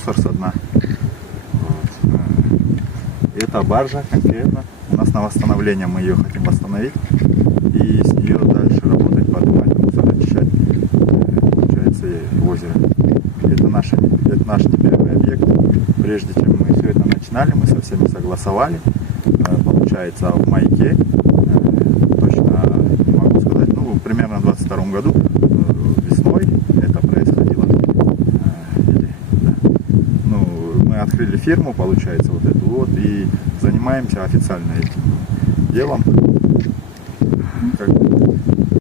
мусор со дна. Вот. Эта баржа конкретно у нас на восстановление, мы ее хотим восстановить и с нее дальше работать, поднимать мусор, очищать, получается, озеро. Это наш не первый объект. Прежде чем мы все это начинали, мы со всеми согласовали. Получается, в маяке, точно не могу сказать, ну, примерно в 22 году, весной это происходило. Да. Ну, мы открыли фирму, получается, вот эту вот, и занимаемся официально этим делом.